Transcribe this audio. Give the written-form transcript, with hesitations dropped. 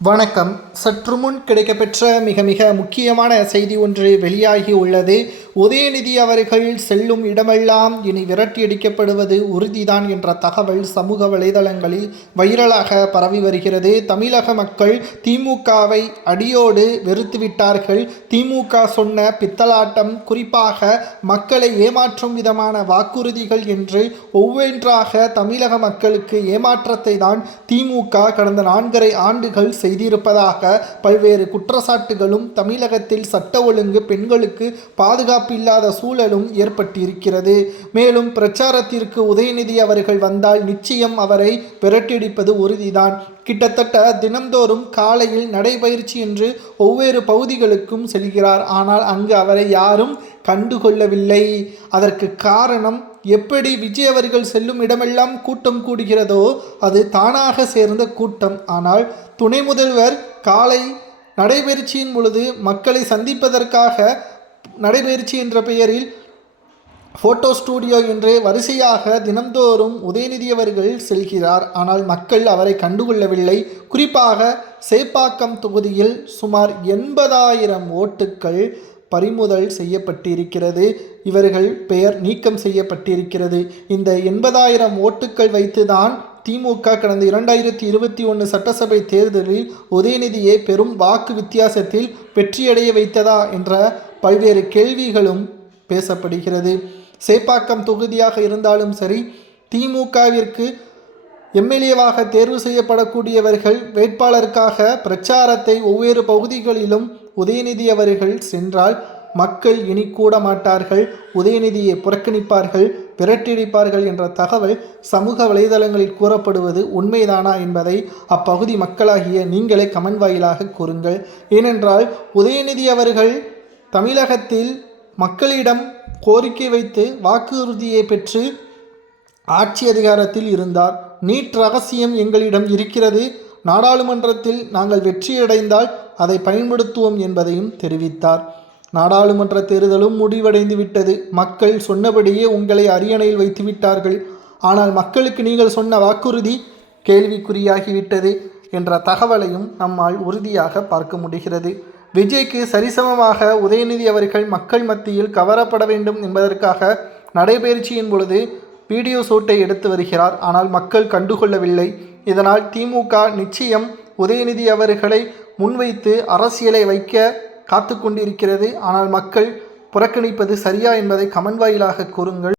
வணக்கம். சற்று முன் கிடைக்கப்பெற்ற மிக மிக முக்கியமான செய்தி ஒன்று வெளியாகி உள்ளது. உதயநிதி அவர்கள் செல்லும் இடமெல்லாம் இனி விரட்டியடிக்கப்படுவது உறுதிதான் என்ற தகவல் சமூக வலைதளங்களில் வைரலாக பரவி வருகிறது. தமிழக மக்கள் திமுகவை அடியோடு வெறுத்துவிட்டார்கள். திமுக சொன்ன பித்தலாட்டம், குறிப்பாக மக்களை ஏமாற்றும் விதமான வாக்குறுதிகள் என்று ஒவ்வொன்றாக தமிழக மக்களுக்கு ஏமாற்றத்தை தான் திமுக கடந்த 4.5 ஆண்டுகள் செய்திருப்பதாக பல்வேறு குற்றச்சாட்டுகளும், தமிழகத்தில் சட்ட ஒழுங்கு, பெண்களுக்கு பாதுகாப்பு இல்லாத சூழலும் ஏற்பட்டிருக்கிறது. மேலும் பிரச்சாரத்திற்கு உதயநிதி அவர்கள் வந்தால் நிச்சயம் அவரை விரட்டியடிப்பது உறுதிதான். கிட்டத்தட்ட தினந்தோறும் காலையில் நடைபயிற்சி என்று ஒவ்வொரு பகுதிகளுக்கும் செல்கிறார். ஆனால் அங்கு அவரை யாரும் கண்டுகொள்ளவில்லை. அதற்கு காரணம், எப்படி விஜய் அவர்கள் செல்லும் இடமெல்லாம் கூட்டம் கூடுகிறதோ அது தானாக சேர்ந்த கூட்டம். ஆனால் துணை முதல்வர் காலை நடைபயிற்சியின் பொழுது மக்களை சந்திப்பதற்காக நடைபயிற்சி என்ற பெயரில் ஃபோட்டோ ஸ்டூடியோ என்று வரிசையாக தினந்தோறும் உதயநிதி அவர்கள் செல்கிறார். ஆனால் மக்கள் அவரை கண்டுகொள்ளவில்லை. குறிப்பாக சேப்பாக்கம் தொகுதியில் சுமார் 80,000 ஓட்டுக்கள் பறிமுதல் செய்யப்பட்டிருக்கிறது. இவர்கள் பெயர் நீக்கம் செய்யப்பட்டிருக்கிறது. இந்த 80,000 ஓட்டுக்கள் வைத்துதான் திமுக கடந்த 2021 சட்டசபை தேர்தலில் உதயநிதியை பெரும் வாக்கு வித்தியாசத்தில் வெற்றியடைய வைத்ததா என்ற பல்வேறு கேள்விகளும் பேசப்படுகிறது. சேப்பாக்கம் தொகுதியாக இருந்தாலும் சரி, திமுகவிற்கு எம்எல்ஏவாக தேர்வு செய்யப்படக்கூடியவர்கள் வேட்பாளருக்காக பிரச்சாரத்தை ஒவ்வொரு பகுதிகளிலும் உதயநிதி அவர்கள் சென்றால் மக்கள் இனி கூட மாட்டார்கள், உதயநிதியை புறக்கணிப்பார்கள், விரட்டியடிப்பார்கள் என்ற தகவல் சமூக வலைதளங்களில் கூறப்படுவது உண்மைதானா என்பதை அப்பகுதி மக்களாகிய நீங்களே கமெண்ட் வாயிலாக கூறுங்கள். ஏனென்றால் உதயநிதி அவர்கள் தமிழகத்தில் மக்களிடம் கோரிக்கை வைத்து வாக்குறுதியை பெற்று ஆட்சி அதிகாரத்தில் இருந்தார். நீட் ரகசியம் எங்களிடம் இருக்கிறது, நாடாளுமன்றத்தில் நாங்கள் வெற்றியடைந்தால் அதை பயன்படுத்துவோம் என்பதையும் தெரிவித்தார். நாடாளுமன்ற தேர்தலும் முடிவடைந்து விட்டது. மக்கள் சொன்னபடியே உங்களை அரியணையில் வைத்து விட்டார்கள். ஆனால் மக்களுக்கு நீங்கள் சொன்ன வாக்குறுதி கேள்விக்குறியாகிவிட்டது என்ற தகவலையும் நம்மால் உறுதியாக பார்க்க முடிகிறது. விஜய்க்கு சரிசமமாக உதயநிதி அவர்கள் மக்கள் மத்தியில் கவரப்பட வேண்டும் என்பதற்காக நடைபயிற்சியின் பொழுது வீடியோ ஷூட்டை எடுத்து வருகிறார். ஆனால் மக்கள் கண்டுகொள்ளவில்லை. இதனால் திமுக நிச்சயம் உதயநிதி அவர்களை முன்வைத்து அரசியலை வைக்க காத்து கொண்டிருக்கிறது. ஆனால் மக்கள் புறக்கணிப்பது சரியா என்பதை கமெண்ட் வாயிலாக கூறுங்கள்.